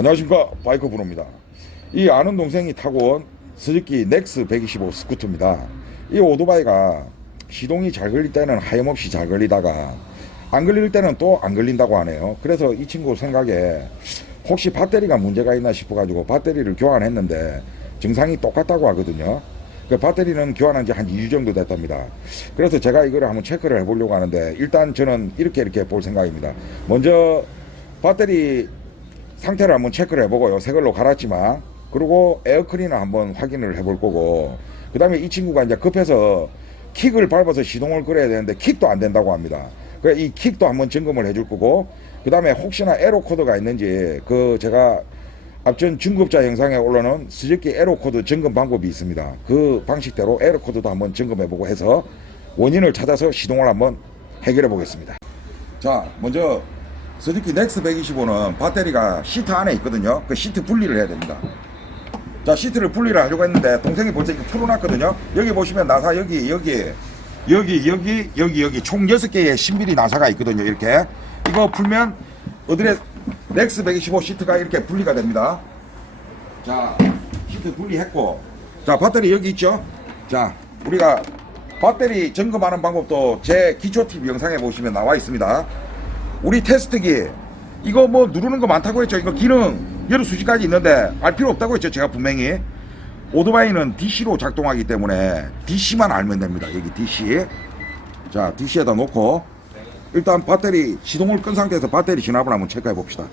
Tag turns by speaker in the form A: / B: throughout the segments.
A: 안녕하십니까. 바이커 브로입니다. 이 아는 동생이 타고 온 스즈키 넥스 125 스쿠터입니다. 이 오토바이가 시동이 잘 걸릴 때는 하염없이 잘 걸리다가 안 걸릴 때는 또 안 걸린다고 하네요. 그래서 이 친구 생각에 혹시 배터리가 문제가 있나 싶어 가지고 배터리를 교환했는데 증상이 똑같다고 하거든요. 그 배터리는 교환한 지 한 2주 정도 됐답니다. 그래서 제가 이거를 한번 체크를 해보려고 하는데 일단 저는 이렇게 이렇게 볼 생각입니다. 먼저 배터리 상태를 한번 체크를 해보고요. 새 걸로 갈았지만 그리고 에어컨이나 한번 확인을 해볼 거고 그 다음에 이 친구가 이제 급해서 킥을 밟아서 시동을 걸어야 되는데 킥도 안 된다고 합니다. 그래 이 킥도 한번 점검을 해줄 거고 그 다음에 혹시나 에러 코드가 있는지 그 제가 앞전 중급자 영상에 올라놓은 스즈키 에러 코드 점검 방법이 있습니다. 그 방식대로 에러 코드도 한번 점검해보고 해서 원인을 찾아서 시동을 한번 해결해 보겠습니다. 자, 먼저 스즈키 넥스 125는 배터리가 시트 안에 있거든요. 그 시트 분리를 해야 됩니다. 자, 시트를 분리를 하려고 했는데 동생이 벌써 이거 풀어놨거든요. 여기 보시면 나사 여기 여기 여기 여기 여기 여기 총 6개의 신비리 나사가 있거든요. 이렇게 이거 풀면 어드레 넥스 125 시트가 이렇게 분리가 됩니다. 자, 시트 분리했고 자, 배터리 여기 있죠? 자, 우리가 배터리 점검하는 방법도 제 기초 팁 영상에 보시면 나와 있습니다. 우리 테스트기 이거 뭐 누르는 거 많다고 했죠. 이거 기능 여러 수치까지 있는데 알 필요 없다고 했죠. 제가 분명히 오토바이는 DC로 작동하기 때문에 DC만 알면 됩니다. 여기 DC. 자, DC에다 놓고 일단 배터리 시동을 끈 상태에서 배터리 진압을 한번 체크해 봅시다.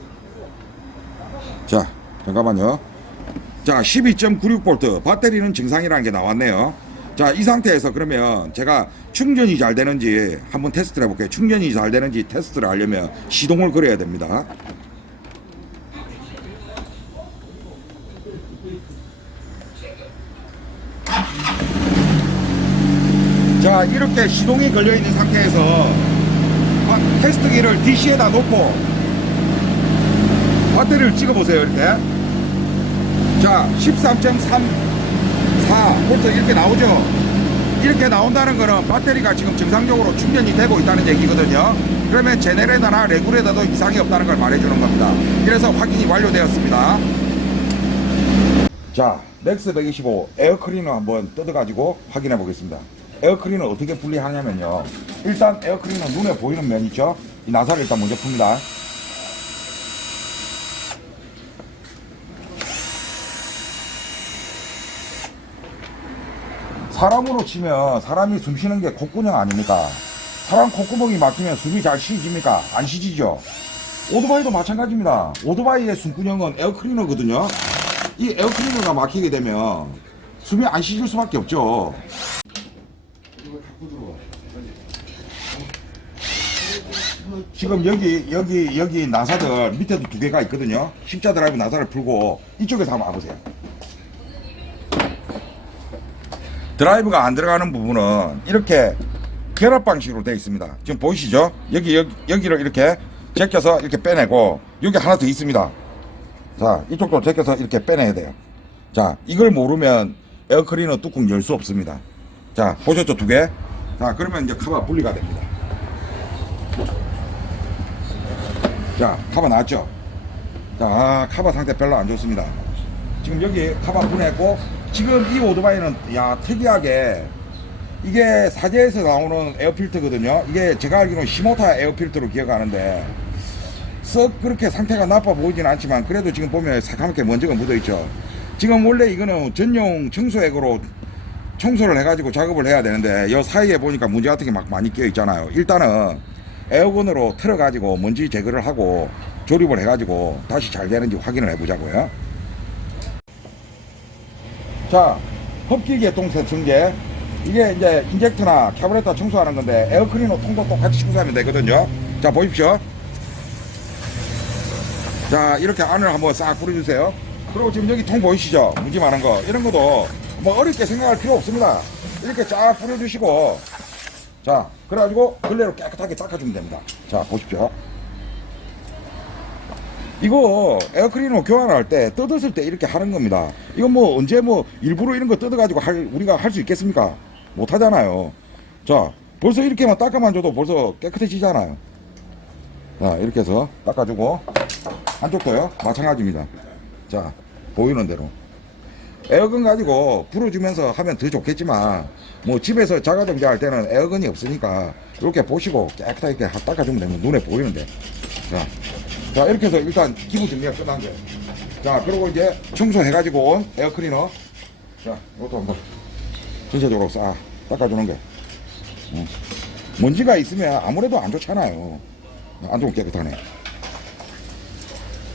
A: 자, 잠깐만요. 자, 12.96V 배터리는 정상이라는 게 나왔네요. 자, 이 상태에서 그러면 제가 충전이 잘 되는지 한번 테스트를 해볼게요. 충전이 잘 되는지 테스트를 하려면 시동을 걸어야 됩니다. 자, 이렇게 시동이 걸려 있는 상태에서 바- 테스트기를 DC에다 놓고 배터리를 찍어보세요, 이렇게. 자, 13.34 볼트 이렇게 나오죠. 이렇게 나온다는 거는 배터리가 지금 정상적으로 충전이 되고 있다는 얘기거든요. 그러면 제네레이터나 레귤레이터도 이상이 없다는 걸 말해주는 겁니다. 그래서 확인이 완료되었습니다. 자, 넥스 125 에어클리너 한번 뜯어가지고 확인해 보겠습니다. 에어클리너 어떻게 분리하냐면요. 일단 에어클리너 눈에 보이는 면 있죠? 이 나사를 일단 먼저 풉니다. 사람으로 치면 사람이 숨 쉬는 게 콧구녕 아닙니까? 사람 콧구멍이 막히면 숨이 잘 쉬집니까? 안 쉬지죠? 오토바이도 마찬가지입니다. 오토바이의 숨구녕은 에어클리너거든요. 이 에어클리너가 막히게 되면 숨이 안 쉬질 수밖에 없죠. 지금 여기 여기 여기 나사들 밑에도 두 개가 있거든요. 십자 드라이브 나사를 풀고 이쪽에서 한번 와보세요. 드라이브가 안 들어가는 부분은 이렇게 결합 방식으로 되어 있습니다. 지금 보이시죠? 여기, 여기 여기를 이렇게 제껴서 이렇게 빼내고 여기 하나 더 있습니다. 자, 이쪽도 제껴서 이렇게 빼내야 돼요. 자, 이걸 모르면 에어클리너 뚜껑 열 수 없습니다. 자, 보셨죠? 두 개? 자, 그러면 이제 카바 분리가 됩니다. 자, 카바 나왔죠? 자, 아, 카바 상태 별로 안 좋습니다. 지금 여기 카바 분해했고, 지금 이 오토바이는, 야, 특이하게, 이게 사제에서 나오는 에어필터거든요. 이게 제가 알기로는 시모타 에어필터로 기억하는데, 썩 그렇게 상태가 나빠 보이진 않지만, 그래도 지금 보면 새카맣게 먼지가 묻어있죠. 지금 원래 이거는 전용 청소액으로 청소를 해가지고 작업을 해야 되는데, 이 사이에 보니까 문제 같은 게 막 많이 끼어 있잖아요. 일단은, 에어건으로 틀어가지고 먼지 제거를 하고 조립을 해가지고 다시 잘 되는지 확인을 해보자고요. 자, 흡기계 동세 승계. 이게 이제 인젝터나 캐브레터 청소하는 건데 에어클리너 통도 똑같이 청소하면 되거든요. 자, 보십시오. 자, 이렇게 안을 한번 싹 뿌려주세요. 그리고 지금 여기 통 보이시죠? 무지 많은 거. 이런 것도 뭐 어렵게 생각할 필요 없습니다. 이렇게 쫙 뿌려주시고 자, 그래가지고 걸레로 깨끗하게 닦아주면 됩니다. 자, 보십시오. 이거 에어클리너 교환할 때 뜯었을 때 이렇게 하는 겁니다. 이거 뭐 언제 뭐 일부러 이런 거 뜯어가지고 할, 우리가 할 수 있겠습니까? 못 하잖아요. 자, 벌써 이렇게만 닦아만 줘도 벌써 깨끗해지잖아요. 자, 이렇게 해서 닦아주고. 안쪽도요 마찬가지입니다 자 보이는 대로 에어건 가지고 불어주면서 하면 더 좋겠지만 뭐 집에서 자가정지할 때는 에어건이 없으니까 이렇게 보시고 깨끗하게 닦아주면 되면 눈에 보이는데 자, 자 이렇게 해서 일단 기본 정리가 끝난 거예요. 자 그리고 이제 청소해가지고 온 에어클리너. 자 이것도 한번 전체적으로 싹 닦아주는 게. 음. 먼지가 있으면 아무래도 안 좋잖아요. 안 좋으면 깨끗하네.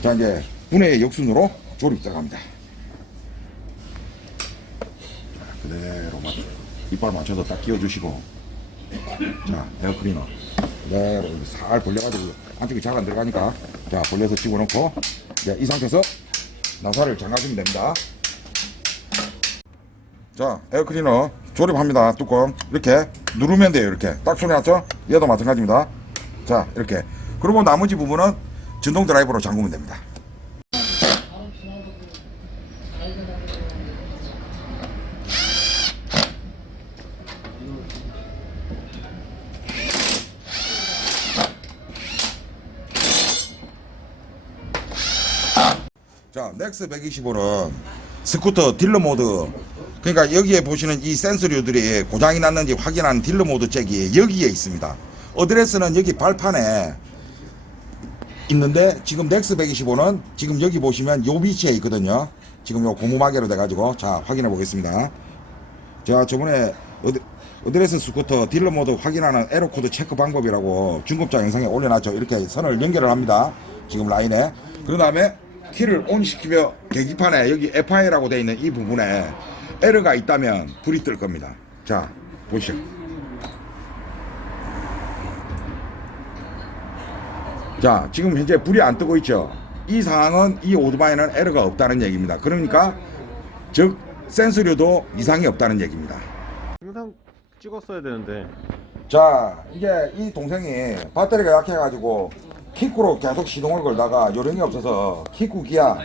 A: 자 이제 분해 역순으로 조립 들어갑니다. 그대로 맞 이빨 맞춰서 딱 끼워주시고. 자 에어클리너 이렇게 살 벌려가지고 안쪽에 자가 안 들어가니까 자 벌려서 집어넣고 이제 이 상태에서 나사를 잠가주면 됩니다. 자 에어클리너 조립합니다 뚜껑. 이렇게 누르면 돼요 이렇게. 딱 소리 났죠 얘도 마찬가지입니다. 자 이렇게. 그리고 나머지 부분은 전동 드라이버로 잠그면 됩니다 자, 넥스 125는 스쿠터 딜러 모드. 그러니까 여기에 보시는 이 센서류들이 고장이 났는지 확인하는 딜러 모드 잭이 여기에 있습니다. 어드레스는 여기 발판에 있는데 지금 넥스 125는 지금 여기 보시면 요 위치에 있거든요. 지금 요 고무마개로 돼가지고 자 확인해 보겠습니다. 제가 저번에 어드, 어드레스 스쿠터 딜러 모드 확인하는 에러 코드 체크 방법이라고 중급자 영상에 올려놨죠. 이렇게 선을 연결을 합니다. 지금 라인에. 그 다음에 키를 온 시키며 계기판에 여기 FI라고 되어 있는 이 부분에 에러가 있다면 불이 뜰 겁니다. 자, 보시죠. 자, 지금 현재 불이 안 뜨고 있죠. 이 상황은 이 오토바이는 에러가 없다는 얘기입니다. 그러니까 즉 센서류도 이상이 없다는 얘기입니다.
B: 영상 찍었어야 되는데
A: 자, 이게 이 동생이 배터리가 약해가지고 킥구로 계속 시동을 걸다가 요령이 없어서 킥구 기아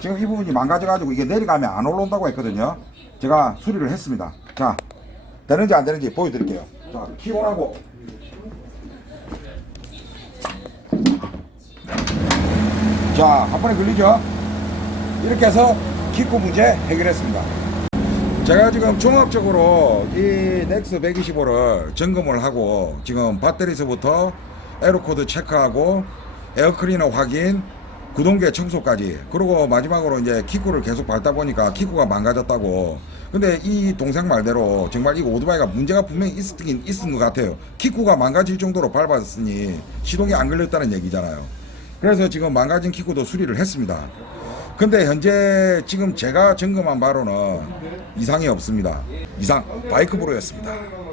A: 지금 이 부분이 망가져가지고 이게 내려가면 안 올라온다고 했거든요. 제가 수리를 했습니다. 자, 되는지 안 되는지 보여드릴게요. 자, 키오라고. 자, 한 번에 걸리죠? 이렇게 해서 킥구 문제 해결했습니다. 제가 지금 종합적으로 이 넥스 125를 점검을 하고 지금 배터리서부터 에어코드 체크하고 에어클리너 확인 구동계 청소까지. 그리고 마지막으로 이제 키쿠를 계속 밟다 보니까 키쿠가 망가졌다고. 근데 이 동생 말대로 정말 이 오토바이가 문제가 분명히 있었긴 있은 것 같아요. 키쿠가 망가질 정도로 밟았으니 시동이 안 걸렸다는 얘기잖아요. 그래서 지금 망가진 키쿠도 수리를 했습니다. 근데 현재 지금 제가 점검한 바로는 이상이 없습니다. 이상 바이크 브로였습니다.